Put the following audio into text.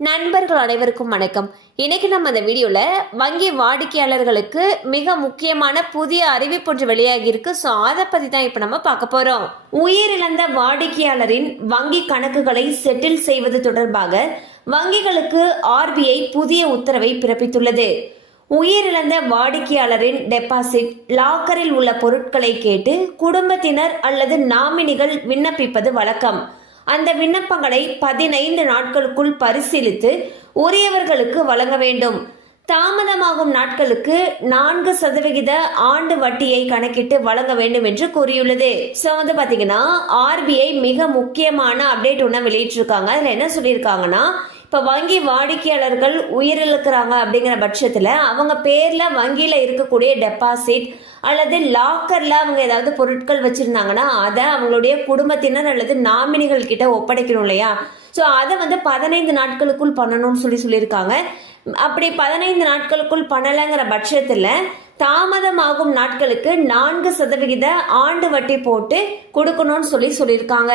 நண்பர்கள் அனைவருக்கும் வணக்கம். இன்னைக்கு நம்ம இந்த வீடியோல வங்கி வாடிக்கையாளர்களுக்கு மிக முக்கியமான புதிய அறிவிப்பு ஒன்று வெளியாகி இருக்கு. ஸோ அதை பத்தி தான் இப்ப நம்ம பார்க்க போறோம். உயிரிழந்த வாடிக்கையாளரின் வங்கி கணக்குகளை செட்டில் செய்வது தொடர்பாக வங்கிகளுக்கு ஆர்பிஐ புதிய உத்தரவை பிறப்பித்துள்ளது. உயிரிழந்த வாடிக்கையாளரின் டெபாசிட் லாக்கரில் உள்ள பொருட்களை கேட்டு குடும்பத்தினர் அல்லது நாமினிகள் விண்ணப்பிப்பது வழக்கம். அந்த விண்ணப்பங்களை 15 நாட்களுக்குள் பரிசீலித்து உரியவர்களுக்கு வழங்க வேண்டும். தாமதமாகும் நாட்களுக்கு 4% ஆண்டு வட்டியை கணக்கிட்டு வழங்க வேண்டும் என்று கூறியுள்ளது. ஸோ பாத்தீங்கன்னா ஆர்பிஐ மிக முக்கியமான அப்டேட் ஒன்று வெளியிட்டிருக்காங்க. அதில் என்ன சொல்லியிருக்காங்கன்னா, இப்போ வங்கி வாடிக்கையாளர்கள் உயிரிழக்கிறாங்க அப்படிங்கிற பட்சத்தில் அவங்க பேரில் வங்கியில் இருக்கக்கூடிய டெபாசிட் அல்லது லாக்கரில் அவங்க ஏதாவது பொருட்கள் வச்சுருந்தாங்கன்னா அதை அவங்களுடைய குடும்பத்தினர் அல்லது நாமினிகள் கிட்ட ஒப்படைக்கணும் இல்லையா? ஸோ அதை 15 நாட்களுக்குள் பண்ணணும்னு சொல்லியிருக்காங்க. அப்படி 15 நாட்களுக்குள் பண்ணலைங்கிற பட்சத்தில் தாமதமாகும் நாட்களுக்கு 4% ஆண்டு வட்டி போட்டு கொடுக்கணும்னு சொல்லியிருக்காங்க.